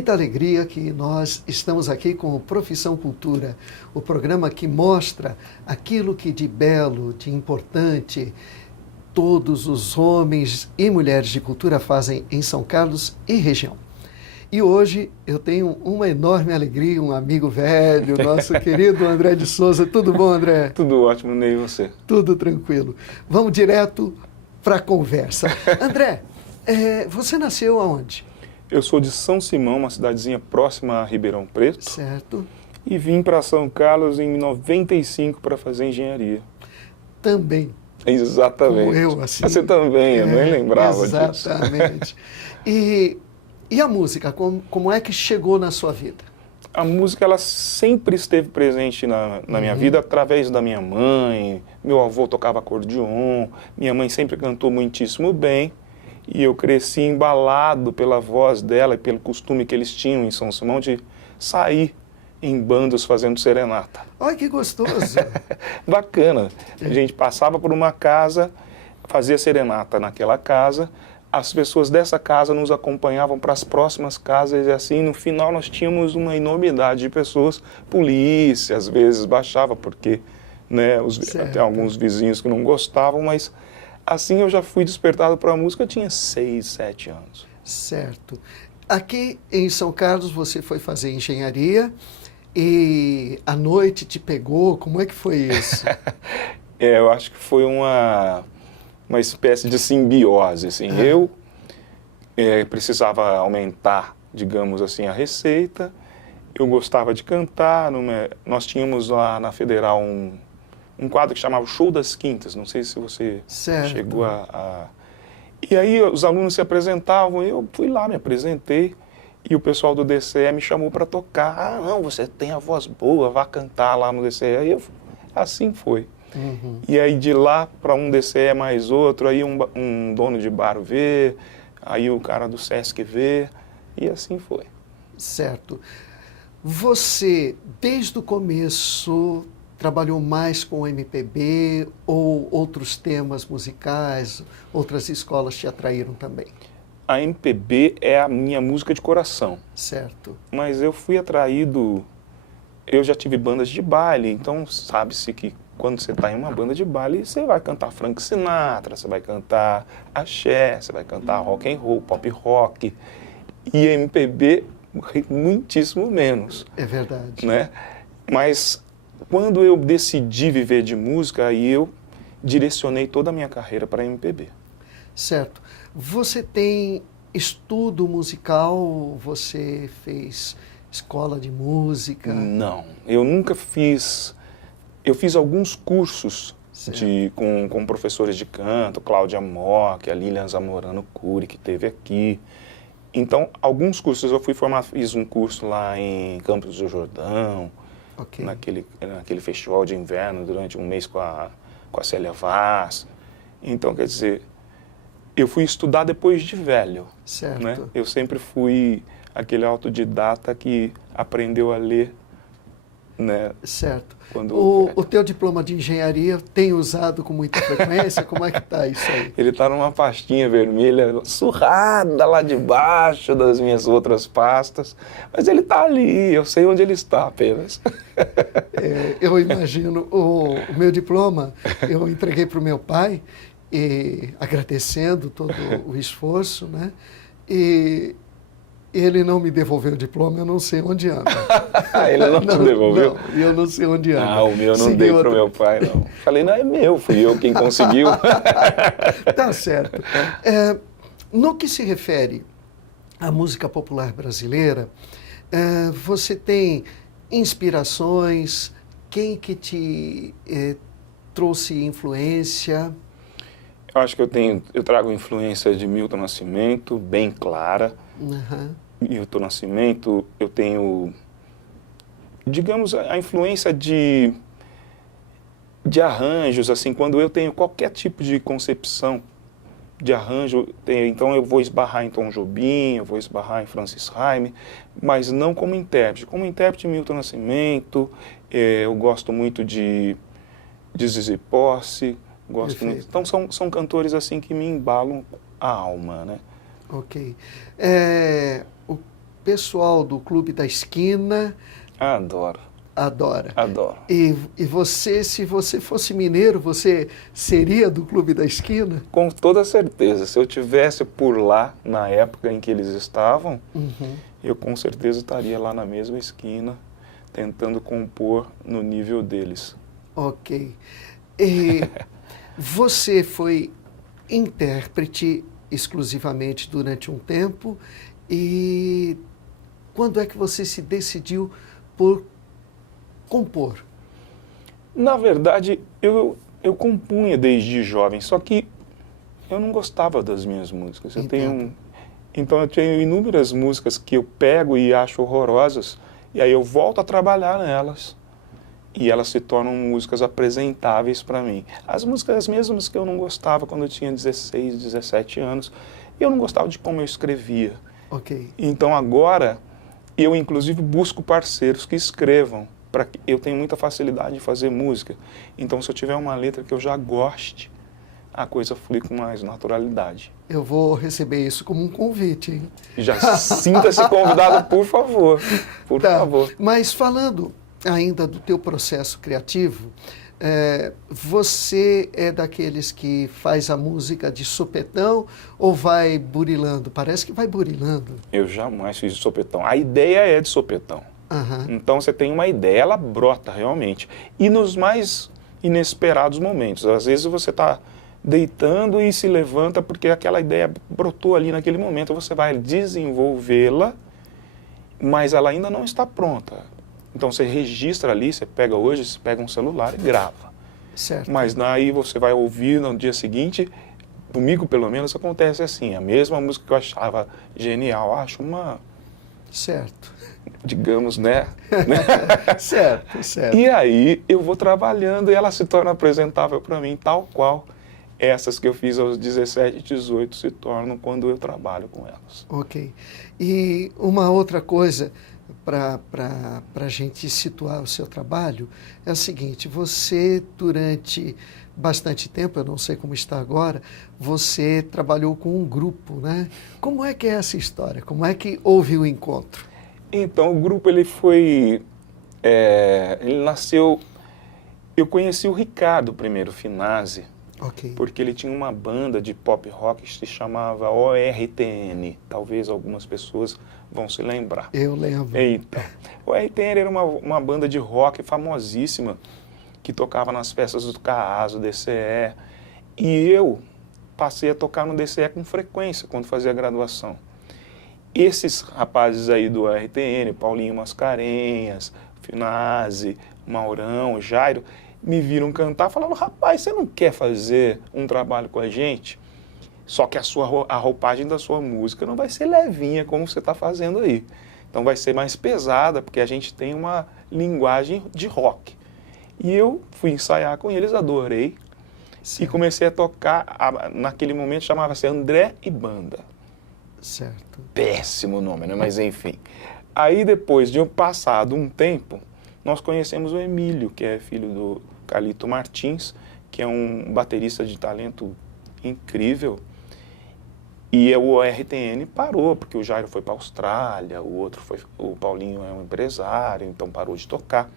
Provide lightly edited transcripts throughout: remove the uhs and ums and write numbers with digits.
muita alegria que nós estamos aqui com o Profissão Cultura, o programa que mostra aquilo que de belo, de importante, todos os homens e mulheres de cultura fazem em São Carlos e região. E hoje eu tenho uma enorme alegria, um amigo velho, nosso querido André de Souza. Tudo bom, André? Tudo ótimo, Ney, e você? Tudo tranquilo. Vamos direto para a conversa. André, você nasceu aonde? Eu sou de São Simão, uma cidadezinha próxima a Ribeirão Preto. Certo. E vim para São Carlos em 95 para fazer engenharia. Também. Exatamente. Como eu, assim. Você também, eu nem lembrava disso. Exatamente. E a música, como é que chegou na sua vida? A música, ela sempre esteve presente na minha vida através da minha mãe. Meu avô tocava acordeon, minha mãe sempre cantou muitíssimo bem. E eu cresci embalado pela voz dela e pelo costume que eles tinham em São Simão de sair em bandas fazendo serenata. Olha que gostoso! Bacana. A gente passava por uma casa, fazia serenata naquela casa, as pessoas dessa casa nos acompanhavam para as próximas casas e assim, no final nós tínhamos uma enormidade de pessoas, polícia às vezes baixava porque tem alguns vizinhos que não gostavam, mas assim eu já fui despertado para a música, eu tinha 6, 7 anos. Certo. Aqui em São Carlos você foi fazer engenharia e à noite te pegou, como é que foi isso? Eu acho que foi uma espécie de simbiose, assim. Eu precisava aumentar, digamos assim, a receita, eu gostava de cantar, nós tínhamos lá na Federal um quadro que chamava Show das Quintas, não sei se você chegou a... E aí os alunos se apresentavam, eu fui lá, me apresentei, e o pessoal do DCE me chamou para tocar. Ah, não, você tem a voz boa, vá cantar lá no DCE. Aí assim foi. Uhum. E aí de lá para um DCE mais outro, aí um dono de bar vê, aí o cara do Sesc vê, e assim foi. Certo. Você, desde o começo, trabalhou mais com MPB ou outros temas musicais, outras escolas te atraíram também? A MPB é a minha música de coração. Certo. Mas eu fui atraído, eu já tive bandas de baile, então sabe-se que quando você está em uma banda de baile, você vai cantar Frank Sinatra, você vai cantar axé, você vai cantar rock and roll, pop rock, e MPB muitíssimo menos. É verdade. Né? Mas quando eu decidi viver de música, aí eu direcionei toda a minha carreira para MPB. Certo. Você tem estudo musical? Você fez escola de música? Não, eu nunca fiz. Eu fiz alguns cursos com professores de canto, Cláudia Mock, a Lilian Zamorano Cury, que esteve aqui. Então, alguns cursos eu fui formar, fiz um curso lá em Campos do Jordão, naquele festival de inverno, durante um mês com a Célia Vaz. Então, quer dizer, eu fui estudar depois de velho. Certo. Né? Eu sempre fui aquele autodidata que aprendeu a ler. Né? Certo. O teu diploma de engenharia tem usado com muita frequência? Como é que está isso aí? Ele está numa pastinha vermelha, surrada lá debaixo das minhas outras pastas, mas ele está ali, eu sei onde ele está apenas. Eu imagino, o meu diploma eu entreguei para o meu pai, agradecendo todo o esforço, né? E ele não me devolveu o diploma, eu não sei onde anda. Ele não te devolveu? Não, eu não sei onde anda. Ah, o meu não dei para o meu pai, não. Falei, não, é meu, fui eu quem conseguiu. Tá certo. No que se refere à música popular brasileira, você tem inspirações? Quem que te trouxe influência? Eu acho que eu trago influência de Milton Nascimento, bem clara. Uhum. Milton Nascimento, eu tenho, digamos, a influência de arranjos, assim, quando eu tenho qualquer tipo de concepção de arranjo, então eu vou esbarrar em Tom Jobim, eu vou esbarrar em Francis Raime, mas não como intérprete. Como intérprete, Milton Nascimento, eu gosto muito de Zizi Posse, gosto muito. Então são cantores assim que me embalam a alma, né? Ok. pessoal do Clube da Esquina Adoro, adora. adoro. E você, se você fosse mineiro, você seria do Clube da Esquina? Com toda certeza, se eu tivesse por lá na época em que eles estavam, Uhum. eu com certeza estaria lá na mesma esquina, tentando compor no nível deles. Ok. E você foi intérprete exclusivamente durante um tempo, e quando é que você se decidiu por compor? Na verdade, eu compunha desde jovem, só que eu não gostava das minhas músicas. Entendo. Então eu tenho inúmeras músicas que eu pego e acho horrorosas, e aí eu volto a trabalhar nelas. E elas se tornam músicas apresentáveis para mim. As músicas mesmas que eu não gostava quando eu tinha 16, 17 anos, eu não gostava de como eu escrevia. Ok. Então agora, eu inclusive busco parceiros que escrevam, eu tenho muita facilidade de fazer música. Então se eu tiver uma letra que eu já goste, a coisa flui com mais naturalidade. Eu vou receber isso como um convite, hein? Já sinta-se convidado, por favor. Por Tá. favor. Mas falando ainda do teu processo criativo, você é daqueles que faz a música de sopetão ou vai burilando? Parece que vai burilando. Eu jamais fiz de sopetão. A ideia é de sopetão. Aham. Então você tem uma ideia, ela brota realmente. E nos mais inesperados momentos. Às vezes você está deitando e se levanta porque aquela ideia brotou ali naquele momento. Você vai desenvolvê-la, mas ela ainda não está pronta. Então você registra ali, você pega um celular e grava. Certo. Mas daí você vai ouvir no dia seguinte, comigo pelo menos acontece assim, a mesma música que eu achava genial, acho uma, Certo. digamos, né? Certo, certo. E aí eu vou trabalhando e ela se torna apresentável para mim, tal qual essas que eu fiz aos 17, 18 se tornam quando eu trabalho com elas. Ok. E uma outra coisa para a gente situar o seu trabalho é o seguinte: você, durante bastante tempo, eu não sei como está agora, você trabalhou com um grupo, né? Como é que é essa história? Como é que houve o encontro? Então o grupo ele nasceu, eu conheci o Ricardo primeiro, Finazzi, Ok. porque ele tinha uma banda de pop rock que se chamava ORTN. Talvez algumas pessoas vão se lembrar. Eu lembro. Então, o ORTN era uma banda de rock famosíssima que tocava nas festas do CAAS, do DCE. E eu passei a tocar no DCE com frequência quando fazia graduação. Esses rapazes aí do ORTN, Paulinho Mascarenhas, Finazzi, Maurão, Jairo, me viram cantar, falando: rapaz, você não quer fazer um trabalho com a gente? Só que a roupagem da sua música não vai ser levinha como você está fazendo aí. Então vai ser mais pesada, porque a gente tem uma linguagem de rock. E eu fui ensaiar com eles, adorei. Certo. E comecei a tocar, naquele momento chamava-se André e Banda. Certo. Péssimo nome, né? Mas enfim. Aí depois de passado um tempo, nós conhecemos o Emílio, que é filho do Carlito Martins, que é um baterista de talento incrível. E o ORTN parou, porque o Jairo foi para a Austrália, o Paulinho é um empresário, então parou de tocar.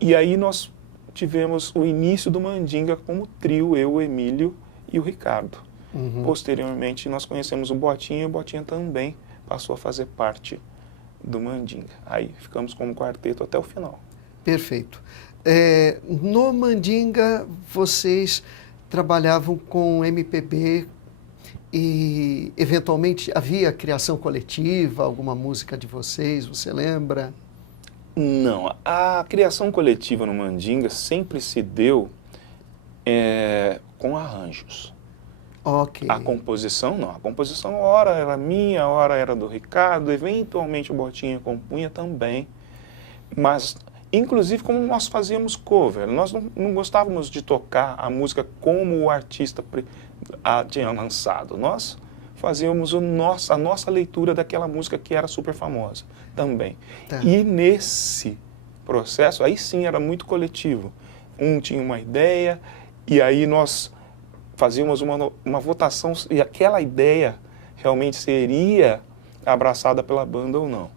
E aí nós tivemos o início do Mandinga como trio, eu, o Emílio e o Ricardo. Uhum. Posteriormente nós conhecemos o Botinha, e o Botinha também passou a fazer parte do Mandinga. Aí ficamos como quarteto até o final. Perfeito. No Mandinga, vocês trabalhavam com MPB e, eventualmente, havia criação coletiva, alguma música de vocês, você lembra? Não, a criação coletiva no Mandinga sempre se deu com arranjos. Ok. A composição não, a composição ora era minha, ora era do Ricardo, eventualmente o Botinha compunha também, mas inclusive como nós fazíamos cover, nós não gostávamos de tocar a música como o artista tinha lançado, nós fazíamos a nossa leitura daquela música que era super famosa também. Tá. E nesse processo, aí sim era muito coletivo, um tinha uma ideia e aí nós fazíamos uma votação e aquela ideia realmente seria abraçada pela banda ou não.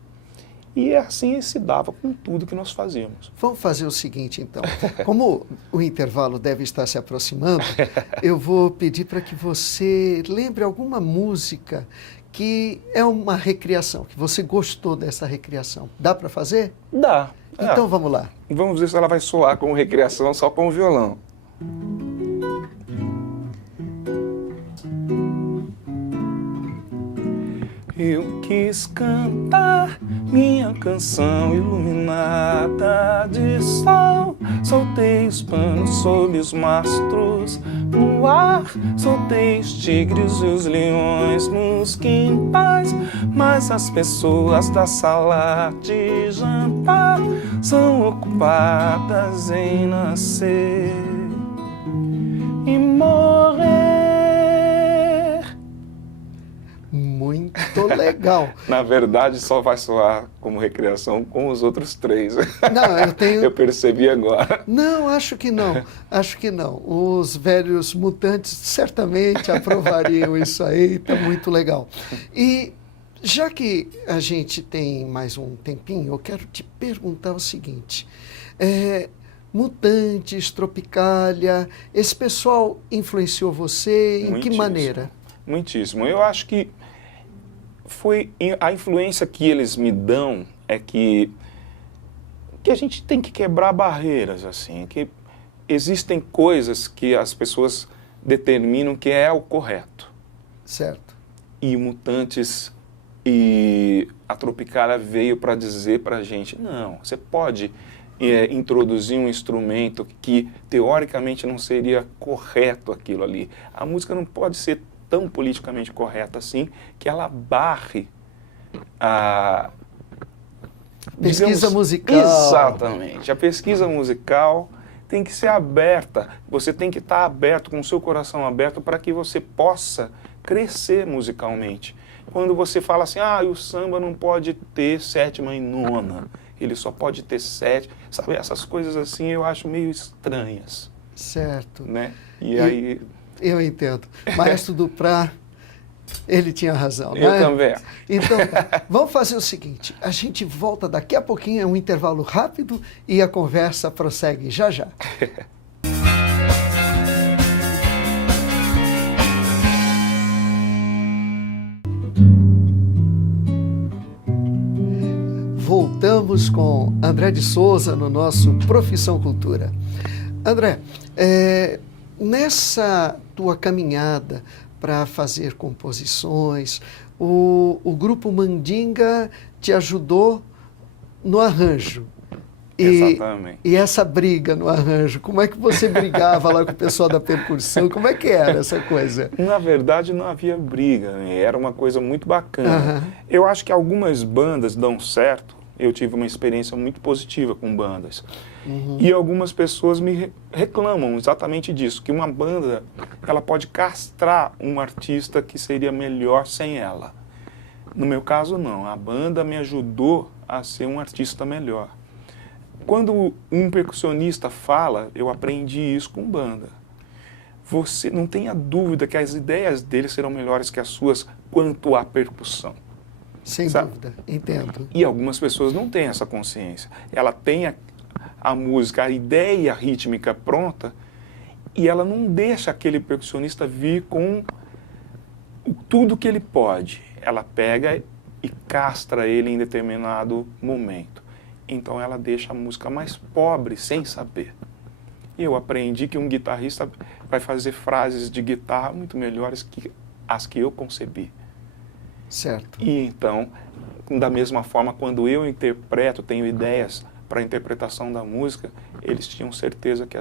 E assim se dava com tudo que nós fazíamos. Vamos fazer o seguinte, então. Como o intervalo deve estar se aproximando, eu vou pedir para que você lembre alguma música que é uma recriação, que você gostou dessa recriação. Dá para fazer? Dá. Então vamos lá. Vamos ver se ela vai soar como recriação só com o violão. Eu quis cantar minha canção iluminada de sol. Soltei os panos sob os mastros no ar. Soltei os tigres e os leões nos quintais. Mas as pessoas da sala de jantar são ocupadas em nascer e morrer. Muito legal. Na verdade, só vai soar como recriação com os outros três. Não, eu tenho... Eu percebi agora. Não, acho que não. Acho que não. Os velhos mutantes certamente aprovariam isso aí. Está muito legal. E já que a gente tem mais um tempinho, eu quero te perguntar o seguinte. Mutantes, Tropicália, esse pessoal influenciou você em que maneira? Muitíssimo. Eu acho que foi a influência que eles me dão é que a gente tem que quebrar barreiras, assim, que existem coisas que as pessoas determinam que é o correto. Certo. E Mutantes e a Tropicália veio para dizer para a gente, não, você pode introduzir um instrumento que teoricamente não seria correto aquilo ali. A música não pode ser tão politicamente correta assim, que ela barre a pesquisa musical. Exatamente. A pesquisa musical tem que ser aberta. Você tem que estar aberto, com o seu coração aberto, para que você possa crescer musicalmente. Quando você fala assim, o samba não pode ter sétima e nona, ele só pode ter sete, sabe? Essas coisas assim eu acho meio estranhas. Certo. Né? E aí... Eu entendo. Maestro Duprat, ele tinha razão, Eu né? também. Então, vamos fazer o seguinte, a gente volta daqui a pouquinho, é um intervalo rápido e a conversa prossegue já já. Voltamos com André de Souza no nosso Profissão Cultura. André, nessa tua caminhada para fazer composições, o grupo Mandinga te ajudou no arranjo. Exatamente. E essa briga no arranjo, como é que você brigava lá com o pessoal da percussão? Como é que era essa coisa? Na verdade, não havia briga, né? Era uma coisa muito bacana. Eu acho que algumas bandas dão certo. Eu tive uma experiência muito positiva com bandas. E algumas pessoas me reclamam exatamente disso, que uma banda ela pode castrar um artista que seria melhor sem ela. No meu caso, não. A banda me ajudou a ser um artista melhor. Quando um percussionista fala, eu aprendi isso com banda. Você não tenha dúvida que as ideias dele serão melhores que as suas quanto à percussão. Sem dúvida, entendo. E algumas pessoas não têm essa consciência. Ela tem a música, a ideia rítmica pronta, e ela não deixa aquele percussionista vir com tudo que ele pode. Ela pega e castra ele em determinado momento. Então ela deixa a música mais pobre, sem saber. E eu aprendi que um guitarrista vai fazer frases de guitarra muito melhores que as que eu concebi. Certo. E então, da mesma forma, quando eu interpreto, tenho ideias para a interpretação da música, eles tinham certeza que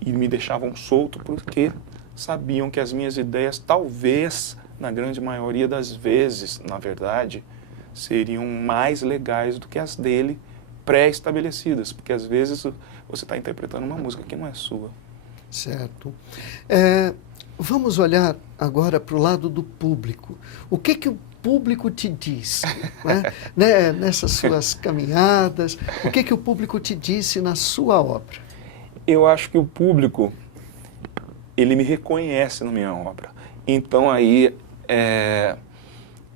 e me deixavam solto porque sabiam que as minhas ideias, talvez, na grande maioria das vezes, na verdade, seriam mais legais do que as dele pré-estabelecidas, porque às vezes você está interpretando uma música que não é sua. Certo. Vamos olhar agora para o lado do público. O que o público te disse, né? Nessas suas caminhadas? O que o público te disse na sua obra? Eu acho que o público, ele me reconhece na minha obra. Então aí,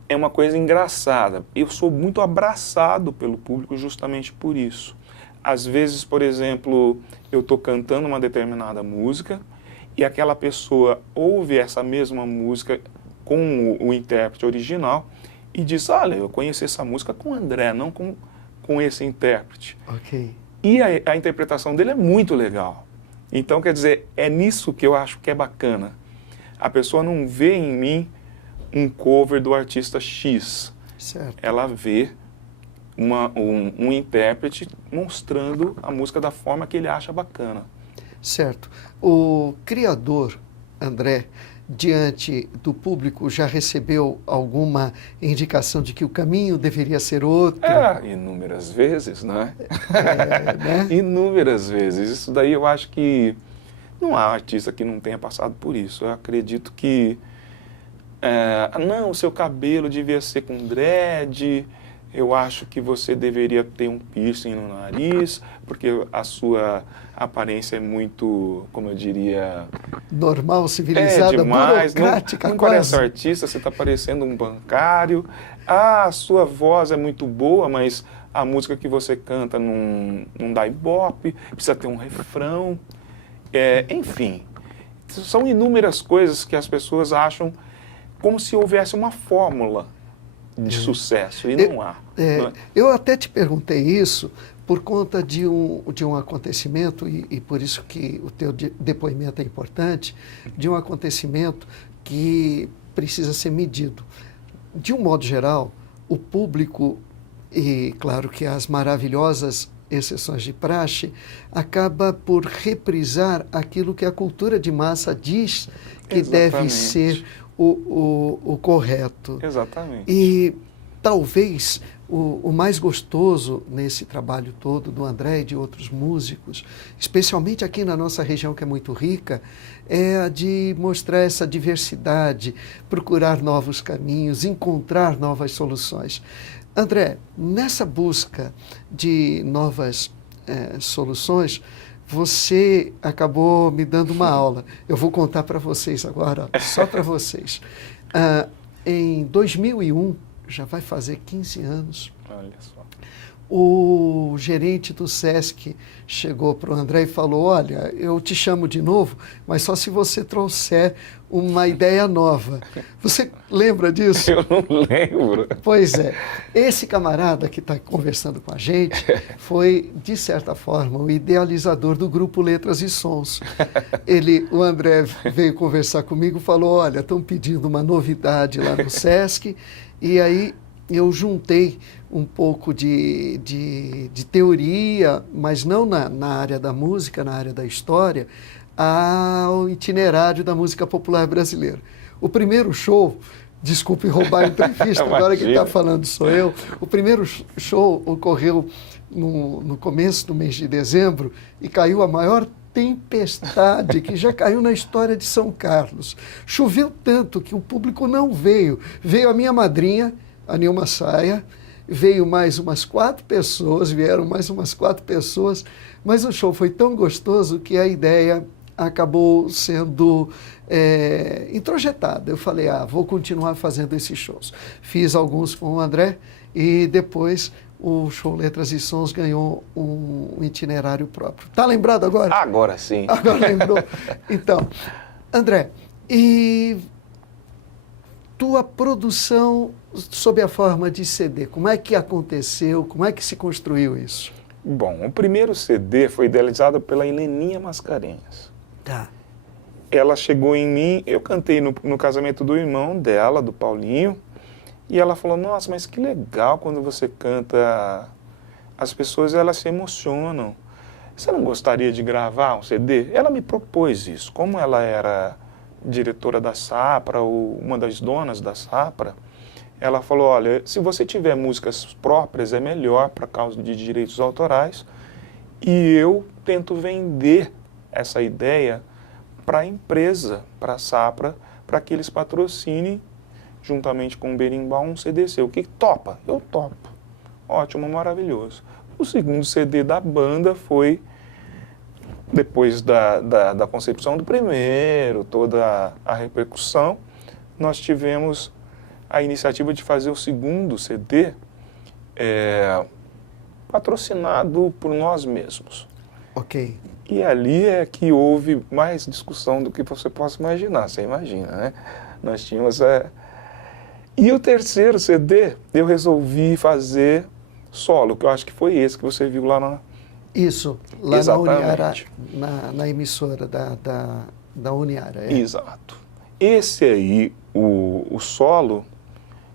é uma coisa engraçada. Eu sou muito abraçado pelo público justamente por isso. Às vezes, por exemplo, eu estou cantando uma determinada música e aquela pessoa ouve essa mesma música com o intérprete original e diz, olha, eu conheci essa música com o André, não com esse intérprete. Ok. E a interpretação dele é muito legal. Então, quer dizer, é nisso que eu acho que é bacana. A pessoa não vê em mim um cover do artista X. Certo. Ela vê um intérprete mostrando a música da forma que ele acha bacana. Certo. O criador, André, diante do público, já recebeu alguma indicação de que o caminho deveria ser outro? Inúmeras vezes, né? Né? Inúmeras vezes. Isso daí eu acho que não há artista que não tenha passado por isso. Eu acredito que, não, o seu cabelo devia ser com dread, eu acho que você deveria ter um piercing no nariz, porque a sua aparência é muito, como eu diria... Normal, civilizada, demais. burocrática, não quase. Parece um artista, você está parecendo um bancário. A sua voz é muito boa, mas a música que você canta não dá ibope, precisa ter um refrão. Enfim, são inúmeras coisas que as pessoas acham como se houvesse uma fórmula de sucesso, e não há. Não é? Eu até te perguntei isso por conta de um acontecimento, e por isso que o teu depoimento é importante, de um acontecimento que precisa ser medido. De um modo geral, o público, e claro que as maravilhosas exceções de praxe, acaba por reprisar aquilo que a cultura de massa diz que deve ser o correto. Exatamente. E talvez o mais gostoso nesse trabalho todo do André e de outros músicos, especialmente aqui na nossa região que é muito rica, é a de mostrar essa diversidade, procurar novos caminhos, encontrar novas soluções. André, nessa busca de novas soluções, você acabou me dando uma aula. Eu vou contar para vocês agora, só para vocês. Em 2001, já vai fazer 15 anos, Olha só. o gerente do SESC chegou para o André e falou, olha, eu te chamo de novo, mas só se você trouxer uma ideia nova. Você lembra disso? Eu não lembro. Pois é. Esse camarada que está conversando com a gente foi, de certa forma, o idealizador do grupo Letras e Sons. O André veio conversar comigo e falou, olha, estão pedindo uma novidade lá no SESC, e aí eu juntei um pouco de teoria, mas não na área da música, na área da história, ao itinerário da música popular brasileira. O primeiro show, desculpe roubar a entrevista, agora quem está falando sou eu, o primeiro show ocorreu no começo do mês de dezembro e caiu a maior tempestade que já caiu na história de São Carlos. Choveu tanto que o público não veio. Veio a minha madrinha, a Nilma Saia, veio mais umas 4 pessoas, vieram mais umas 4 pessoas, mas o show foi tão gostoso que a ideia acabou sendo introjetada. Eu falei, vou continuar fazendo esses shows. Fiz alguns com o André e depois o show Letras e Sons ganhou um itinerário próprio. Tá lembrado agora? Agora sim. Agora lembrou. Então, André, e tua produção sob a forma de CD, como é que aconteceu, como é que se construiu isso? Bom, o primeiro CD foi idealizado pela Heleninha Mascarenhas. Tá. Ela chegou em mim, eu cantei no casamento do irmão dela, do Paulinho, e ela falou, nossa, mas que legal quando você canta, as pessoas elas se emocionam. Você não gostaria de gravar um CD? Ela me propôs isso. Como ela era diretora da Safra, ou uma das donas da Safra, ela falou, olha, se você tiver músicas próprias é melhor para causa de direitos autorais, e eu tento vender essa ideia para a empresa, para a Safra, para que eles patrocinem, juntamente com o Berimbau, um CD seu. O que topa? Eu topo. Ótimo, maravilhoso. O segundo CD da banda foi, depois da concepção do primeiro, toda a repercussão, nós tivemos a iniciativa de fazer o segundo CD patrocinado por nós mesmos. Ok. E ali é que houve mais discussão do que você possa imaginar, você imagina, né? Nós tínhamos... E o terceiro CD, eu resolvi fazer solo, que eu acho que foi esse que você viu lá na... Isso, lá Exatamente. na Uniara, na emissora da Uniara. Exato. Esse aí, o solo,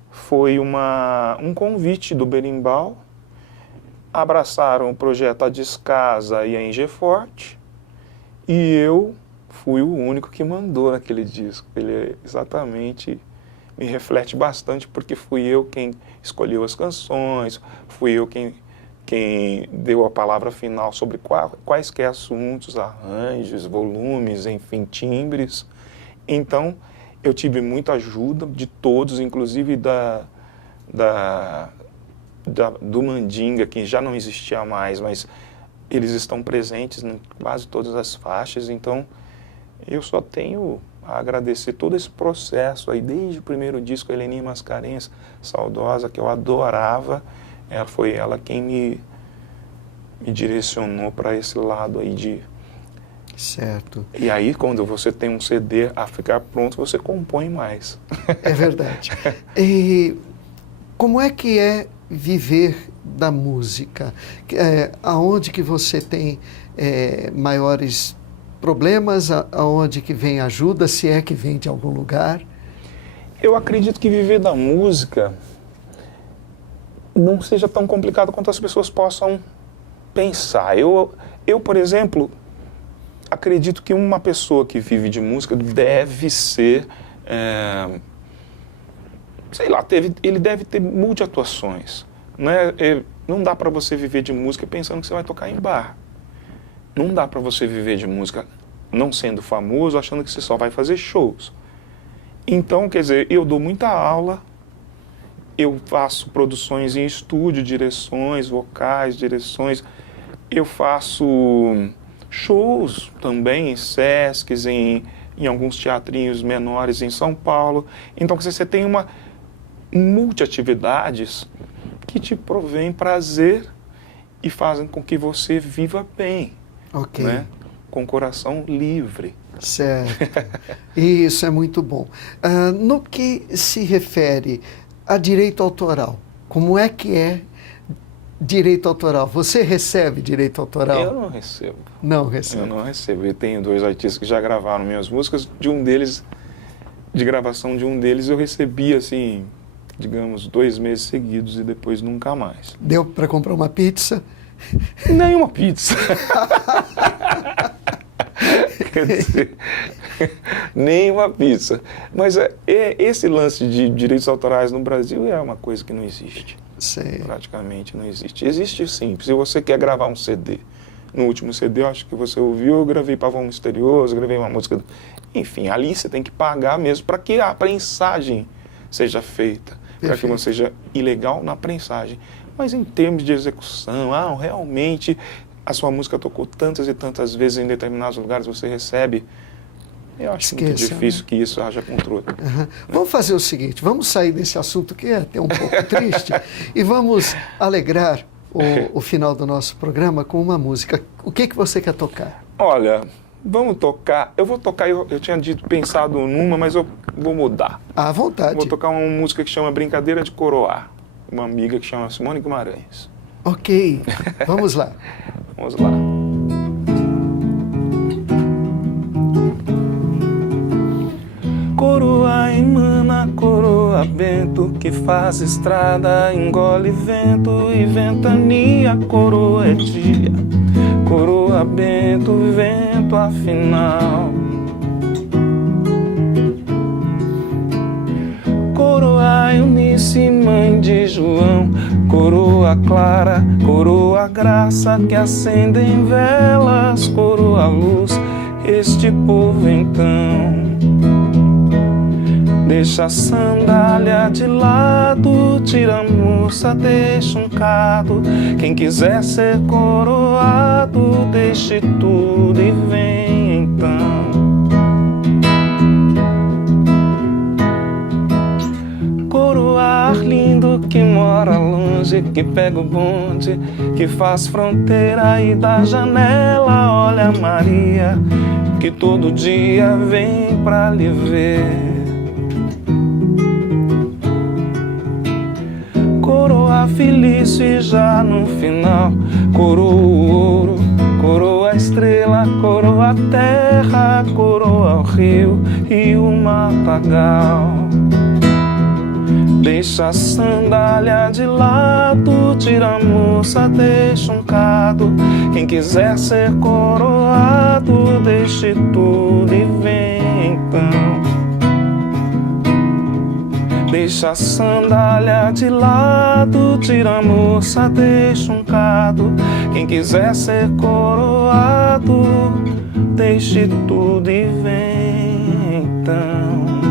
foi um convite do Berimbau. Abraçaram o projeto A Descasa e a Eng Forte, e eu fui o único que mandou naquele disco. Ele exatamente me reflete bastante, porque fui eu quem escolheu as canções, fui eu quem deu a palavra final sobre quaisquer assuntos, arranjos, volumes, enfim, timbres. Então, eu tive muita ajuda de todos, inclusive do Mandinga, que já não existia mais, mas eles estão presentes em quase todas as faixas. Então, eu só tenho a agradecer todo esse processo aí, desde o primeiro disco, a Heleninha Mascarenhas, saudosa, que eu adorava. Foi ela quem me direcionou para esse lado aí de... Certo. E aí, quando você tem um CD a ficar pronto, você compõe mais. É verdade. E como é que é viver da música? Aonde que você tem maiores problemas? Aonde que vem ajuda? Se é que vem de algum lugar? Eu acredito que viver da música não seja tão complicado quanto as pessoas possam pensar. Eu, por exemplo, acredito que uma pessoa que vive de música deve ser... sei lá, ele deve ter multiatuações. Não dá para você viver de música pensando que você vai tocar em bar. Não dá para você viver de música não sendo famoso, achando que você só vai fazer shows. Então, quer dizer, eu dou muita aula, eu faço produções em estúdio, direções vocais, direções. Eu faço shows também em Sescs, em alguns teatrinhos menores em São Paulo. Então, quer dizer, você tem uma multiatividades que te provém prazer e fazem com que você viva bem, Ok. né? Com o coração livre. Certo. Isso é muito bom. No que se refere a direito autoral, como é que é direito autoral? Você recebe direito autoral? Eu não recebo. Não recebe. Eu não recebo. Eu tenho 2 artistas que já gravaram minhas músicas. De gravação de um deles, eu recebi, assim, digamos, 2 meses seguidos e depois nunca mais. Deu para comprar uma pizza? Nem uma pizza. Quer dizer, nem uma pizza. Mas esse lance de direitos autorais no Brasil é uma coisa que não existe. Sei. Praticamente não existe. Existe sim. Se você quer gravar um CD, no último CD, eu acho que você ouviu, eu gravei Pavão Misterioso, gravei uma música... Enfim, ali você tem que pagar mesmo para que a prensagem seja feita, para que não seja ilegal na prensagem. Mas em termos de execução, realmente a sua música tocou tantas e tantas vezes em determinados lugares, você recebe. Eu acho muito difícil que isso haja controle. Uhum. Vamos fazer o seguinte, vamos sair desse assunto que é até um pouco triste e vamos alegrar o final do nosso programa com uma música. O que você quer tocar? Olha, vamos tocar. Eu vou tocar, eu tinha pensado numa, mas eu vou mudar. À vontade. Vou tocar uma música que chama Brincadeira de Coroar. Uma amiga que chama Simone Guimarães. Ok, vamos lá. Vamos lá. Coroa emana, coroa vento, que faz estrada, engole vento e ventania. Coroa é dia, coroa bento, vento afinal. Coroa Eunice, mãe de João, coroa clara, coroa graça, que acendem velas, coroa luz, este povo então. Deixa a sandália de lado, tira a moça, deixa um cado. Quem quiser ser coroado, deixe tudo e vem então. longe, que pega o bonde, que faz fronteira e da janela olha Maria, que todo dia vem pra lhe ver. Coroa Felício e já no final coroa o ouro, coroa a estrela, coroa a terra, coroa o rio e o matagal. Deixa a sandália de lado, tira a moça, deixa um cado. Quem quiser ser coroado, deixe tudo e vem então. Deixa a sandália de lado, tira a moça, deixa um cado. Quem quiser ser coroado, deixe tudo e vem então.